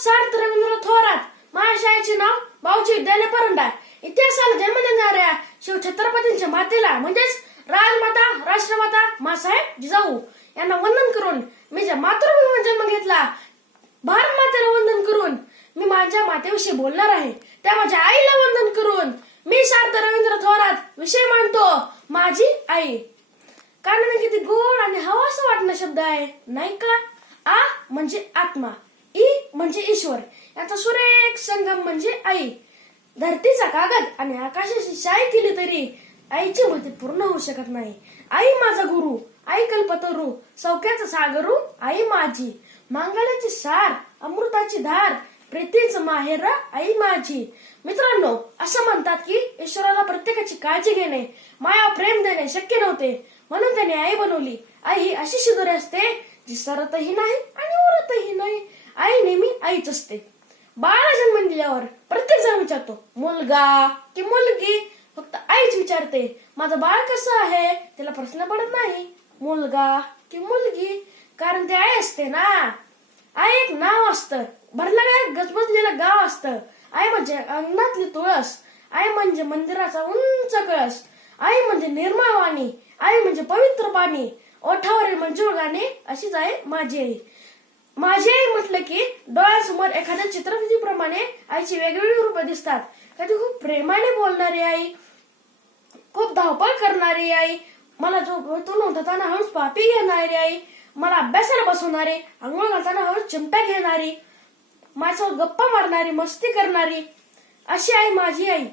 सार्थ रवींद्र थोरात. माझ्या शाळेचे नाव बाऊजी विद्यालय परंडा इतिहासाला जन्म देणाऱ्या शिवछत्रपतींच्या मातेला म्हणजेच राजमाता राष्ट्रमाता मासाहेब जिजाऊ. यांना वंदन करून मी ज्या मातृभूमीवर जन्म घेतला भारत मातेला वंदन करून मी माझ्या मातेविषयी बोलणार आहे. त्या माझ्या आईला वंदन करून मी सार्थ रवींद्र थोरात विषय मांडतो माझी आई. कारण किती गोड आणि हवासा वाटणं शब्द आहे नाही का? आ म्हणजे आत्मा. म्हणजे ईश्वर. याचा सुरेख संगम म्हणजे आई. धरतीचा कागद आणि आकाशाची शाई केली तरी आईची मते पूर्ण होऊ शकत नाही. आई माझा गुरु आई कल्पतरू सौख्याचा सागरू आई माझी. मांगल्याची सार अमृताची धार प्रीतीच माहेर आई माझी. मित्रांनो असं म्हणतात की ईश्वराला प्रत्येकाची काळजी घेणे माया प्रेम देणे शक्य नव्हते. म्हणून त्याने आई बनवली. आई ही अशी शिदोरी असते जी सरतही नाही आणि उरतही नाही. आई नेहमी आईच असते. बाळा जन्म दिल्यावर प्रत्येक जण विचारतो मुलगा की मुलगी? फक्त आईच विचारते माझं बाळ कसं आहे? त्याला प्रश्न पडत नाही मुलगा की मुलगी? कारण ते आई असते ना. आई एक नाव असतं भरलेलं गजबजलेलं गाव असतं. आई म्हणजे अंगणातली तुळस आई म्हणजे मंदिराचा उंच कळस आई म्हणजे निर्मळ वाणी आई म्हणजे पवित्र पाणी ओठावरील मंजूळ गाणे अशीच आहे माझी आई. माझी आई म्हटलं की डोळ्यासमोर एखाद्या चित्रफितीप्रमाणे आईची वेगवेगळी रूपं दिसतात. कधी खूप प्रेमाने बोलणारी आई खूप धावपळ करणारी आई मला झोपेतून उठताना हळूच पापी घेणारी आई मला अभ्यासाला बसवणारी आंघोळ घालताना हळूच चिमटा घेणारी माझ्यासोबत गप्पा मारणारी मस्ती करणारी अशी आई माझी आई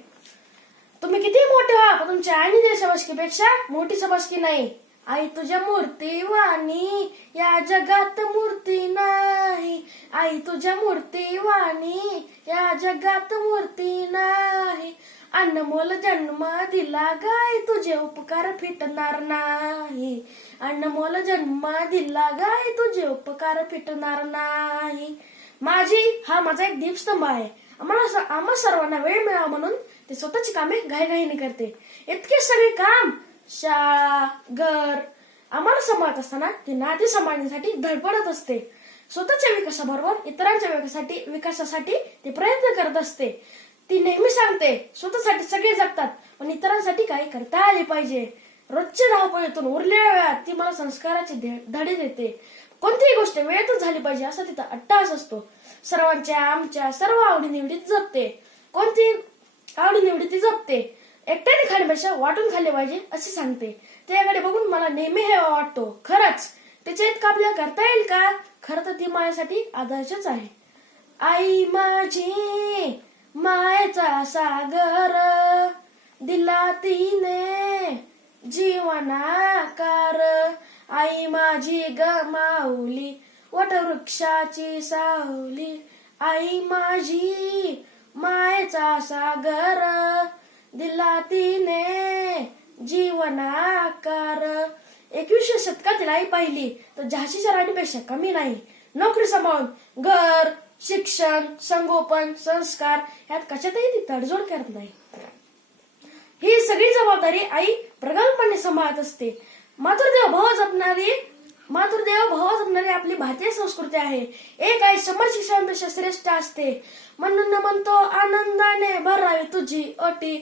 तुम्ही किती मोठे व्हा पण तुमच्या आईने दिल्या शबासकीपेक्षा मोठी सबस्की नाही. आई तुझ्या मूर्ती वाणी या जगात मूर्ती नाही. आई तुझ्या मूर्ती वाणी या जगात मूर्ती नाही. अनमोल जन्म दिला गाय तुझे उपकार फिटणार नाही. अनमोल जन्म दिला गाय तुझे उपकार फिटणार नाही. माझी हा माझा एक दीपस्तंभ आहे. आम्हाला आम्हा सर्वांना वेळ मिळावा म्हणून ते स्वतःची कामे घाईघाईने करते. इतके सगळे काम शाळा घर आम्हाला सांभाळत असताना ते नाते सांभाळण्यासाठी धडपडत असते. स्वतःच्या विकासाबरोबर इतरांच्या विकासासाठी विकासासाठी ते प्रयत्न करत असते. ती नेहमी सांगते स्वतःसाठी सगळे जगतात पण इतरांसाठी काही करता आले पाहिजे. रोजच्या धावपळीतून उरलेल्या वेळात ती मला संस्काराचे धडे देते. कोणतीही गोष्ट वेळेतच झाली पाहिजे असा तिचा अट्टास असतो. सर्वांच्या आमच्या सर्व आवडीनिवडीत जपते. कोणतीही आवडीनिवडी ती जपते. एकट्याने खाण्यापेक्षा वाटून खाल्ले पाहिजे असे सांगते. त्याकडे बघून मला नेहमी हे वाटतो. खरंच त्याच्यात का आपल्याला करता येईल का? खरं तर ती माझ्यासाठी आदर्शच आहे. आई माझी मायेचा सागर दिला तिने जीवनाकार. आई माझी गमावली वटवृक्षाची सावली. आई माझी मायेचा सागर. दिला तिने जीवनाकार. एकविसव्या शतकातील आई पाहिली तर झाशीच्या राणीपेक्षा कमी नाही. नोकरी समावून घर शिक्षण संगोपन संस्कार यात कशातही ती तडजोड करत नाही. ही सगळी जबाबदारी आई प्रगल्भपणे सांभाळत असते. मातृदेव भाव जपणारी मातृदेव भाव जपणारी आपली भारतीय संस्कृती आहे. एक आई समर शिक्षणापेक्षा श्रेष्ठ असते. म्हणून म्हणतो आनंदाने तुझी ओटी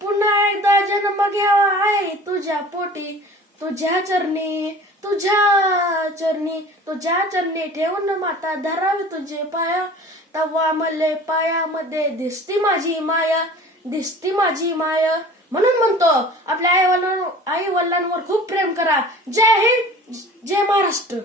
पुन्हा एकदा जन्म घ्यावा आहे तुझ्या पोटी. तुझ्या चरणी तुझ्या चरणी तुझ्या चरणी ठेवून माता धरावी तुझे पाया. तवा मले पायामध्ये दिसती माझी माया दिसती माझी माया. म्हणून म्हणतो आपल्या आई वडिलांवर आई वडिलांवर खूप प्रेम करा. जय हिंद जय महाराष्ट्र.